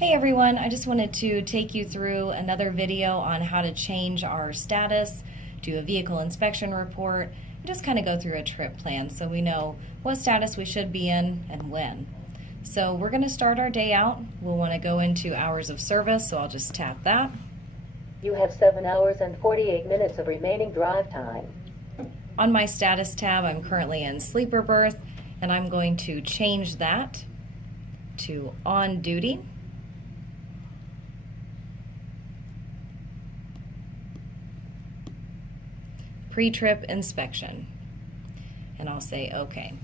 Hey everyone, I just wanted to take you through another video on how to change our status, do a vehicle inspection report, and just kind of go through a trip plan so we know what status we should be in and when. So we're going to start our day out. We'll want to go into hours of service, so I'll just tap that. You have 7 hours and 48 minutes of remaining drive time. On my status tab, I'm currently in sleeper berth, and I'm going to change that to on duty. Pre-trip inspection, and I'll say OK.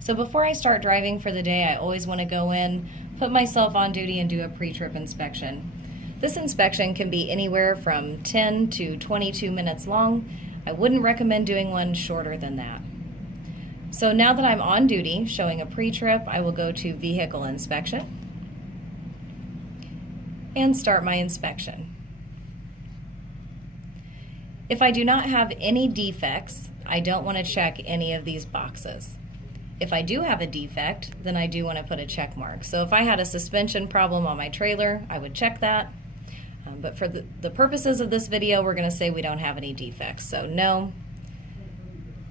So before I start driving for the day, I always want to go in, put myself on duty, and do a pre-trip inspection. This inspection can be anywhere from 10 to 22 minutes long. I wouldn't recommend doing one shorter than that. So now that I'm on duty, showing a pre-trip, I will go to vehicle inspection and start my inspection. If I do not have any defects, I don't want to check any of these boxes. If I do have a defect, then I do want to put a check mark. So if I had a suspension problem on my trailer, I would check that. But for the purposes of this video, we're going to say we don't have any defects, so no.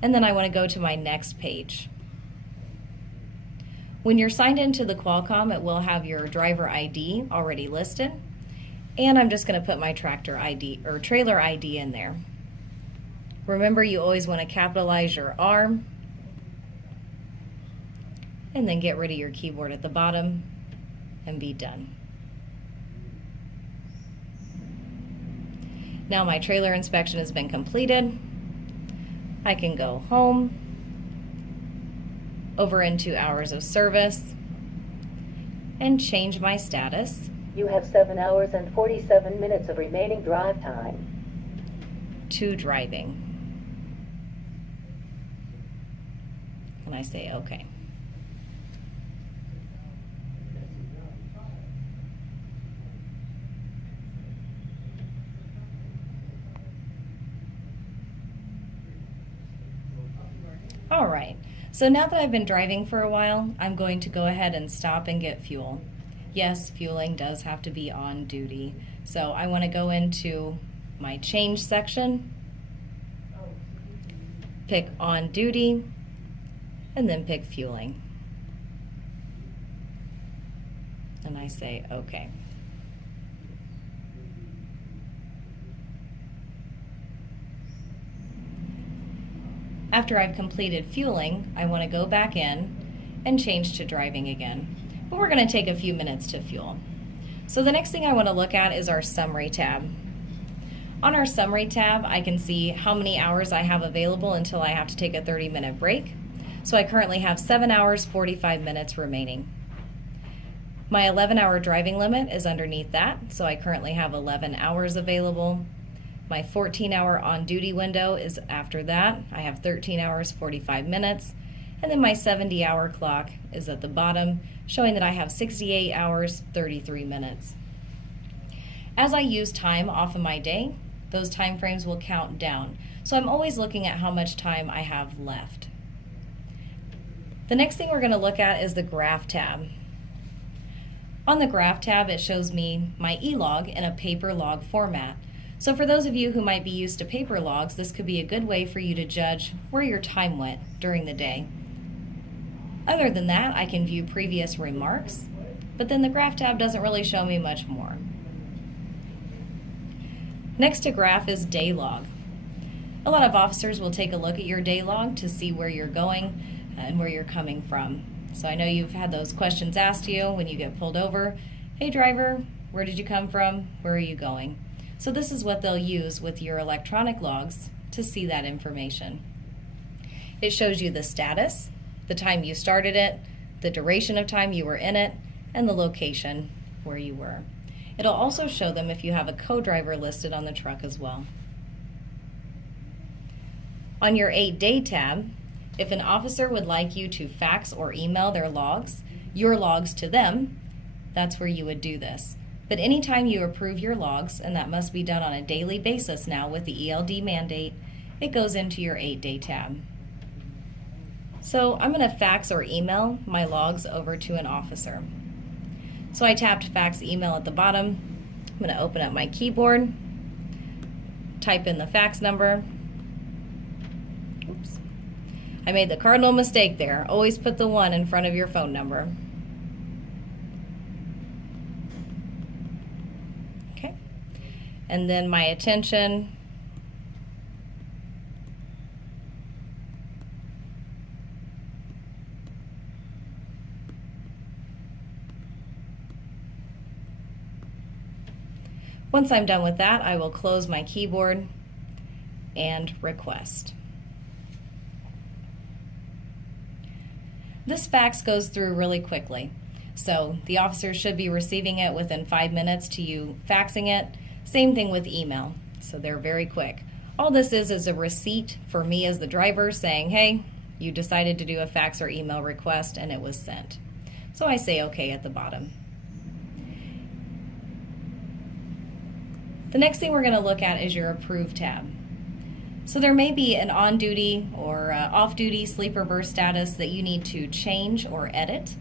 And then I want to go to my next page. When you're signed into the Qualcomm, it will have your driver ID already listed. And I'm just going to put my tractor ID or trailer ID in there. Remember, you always want to capitalize your R and then get rid of your keyboard at the bottom and be done. Now my trailer inspection has been completed. I can go home, over into hours of service, and change my status. You have 7 hours and 47 minutes of remaining drive time. To driving. And I say OK. All right, so now that I've been driving for a while, I'm going to go ahead and stop and get fuel. Yes, fueling does have to be on duty. So I want to go into my change section, pick on duty, and then pick fueling. And I say OK. After I've completed fueling, I want to go back in and change to driving again. But we're going to take a few minutes to fuel. So the next thing I want to look at is our summary tab. On our summary tab, I can see how many hours I have available until I have to take a 30-minute break. So I currently have 7 hours, 45 minutes remaining. My 11-hour driving limit is underneath that, so I currently have 11 hours available. My 14-hour on-duty window is after that. I have 13 hours, 45 minutes. And then my 70-hour clock is at the bottom, showing that I have 68 hours, 33 minutes. As I use time off of my day, those time frames will count down. So I'm always looking at how much time I have left. The next thing we're going to look at is the graph tab. On the graph tab, it shows me my e-log in a paper log format. So for those of you who might be used to paper logs, this could be a good way for you to judge where your time went during the day. Other than that, I can view previous remarks, but then the graph tab doesn't really show me much more. Next to graph is day log. A lot of officers will take a look at your day log to see where you're going and where you're coming from. So I know you've had those questions asked to you when you get pulled over. Hey driver, where did you come from? Where are you going? So this is what they'll use with your electronic logs to see that information. It shows you the status, the time you started it, the duration of time you were in it, and the location where you were. It'll also show them if you have a co-driver listed on the truck as well. On your 8-day tab, if an officer would like you to fax or email their logs, your logs to them, that's where you would do this. But anytime you approve your logs, and that must be done on a daily basis now with the ELD mandate, it goes into your 8-day tab. So I'm going to fax or email my logs over to an officer. So I tapped fax email at the bottom. I'm going to open up my keyboard, type in the fax number. Oops. I made the cardinal mistake there. Always put the 1 in front of your phone number. Okay. And then my attention. Once I'm done with that, I will close my keyboard and request. This fax goes through really quickly, so the officer should be receiving it within 5 minutes to you faxing it. Same thing with email, so they're very quick. All this is a receipt for me as the driver saying, hey, you decided to do a fax or email request and it was sent. So I say okay at the bottom. The next thing we're going to look at is your Approve tab. So there may be an on-duty or off-duty sleeper burst status that you need to change or edit.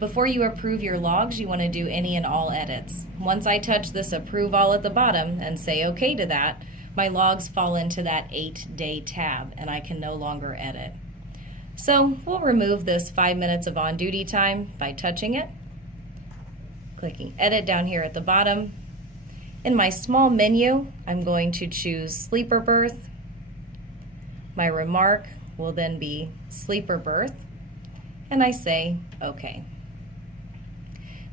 Before you approve your logs, you want to do any and all edits. Once I touch this Approve All at the bottom and say OK to that, my logs fall into that 8-day tab and I can no longer edit. So we'll remove this 5 minutes of on-duty time by touching it, clicking Edit down here at the bottom. In my small menu, I'm going to choose sleeper berth. My remark will then be sleeper berth, and I say OK.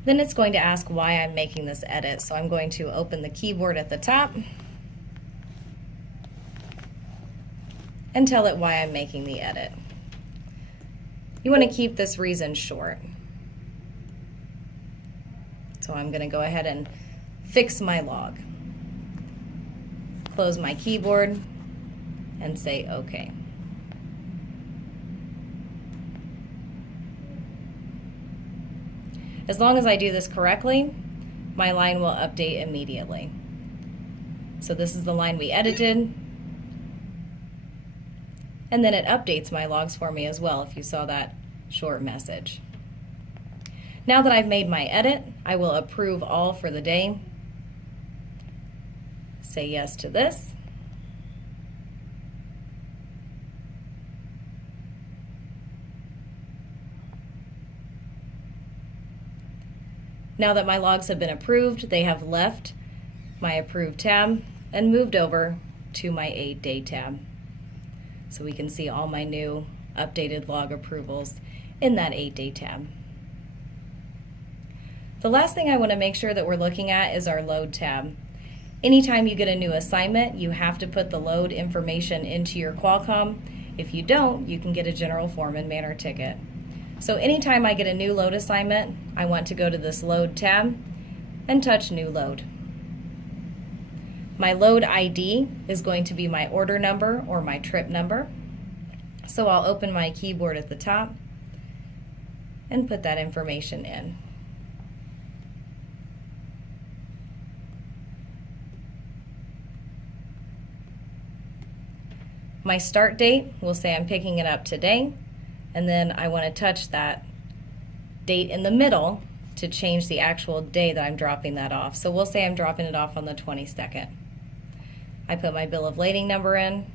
Then it's going to ask why I'm making this edit, so I'm going to open the keyboard at the top and tell it why I'm making the edit. You want to keep this reason short. So I'm going to go ahead and fix my log. Close my keyboard and say OK. As long as I do this correctly, my line will update immediately. So this is the line we edited, and then it updates my logs for me as well if you saw that short message. Now that I've made my edit, I will approve all for the day. Say yes to this. Now that my logs have been approved, they have left my Approved tab and moved over to my 8-day tab. So we can see all my new updated log approvals in that 8-day tab. The last thing I want to make sure that we're looking at is our Load tab. Anytime you get a new assignment, you have to put the load information into your Qualcomm. If you don't, you can get a general form and manner ticket. So anytime I get a new load assignment, I want to go to this Load tab and touch New Load. My load ID is going to be my order number or my trip number. So I'll open my keyboard at the top and put that information in. My start date will say I'm picking it up today, and then I want to touch that date in the middle to change the actual day that I'm dropping that off. So we'll say I'm dropping it off on the 22nd. I put my bill of lading number in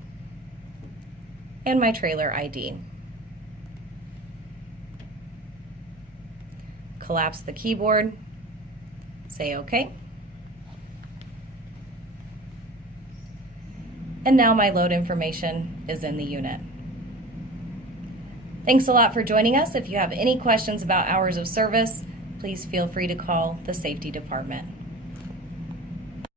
and my trailer ID. Collapse the keyboard, say OK. And now my load information is in the unit. Thanks a lot for joining us. If you have any questions about hours of service, please feel free to call the safety department.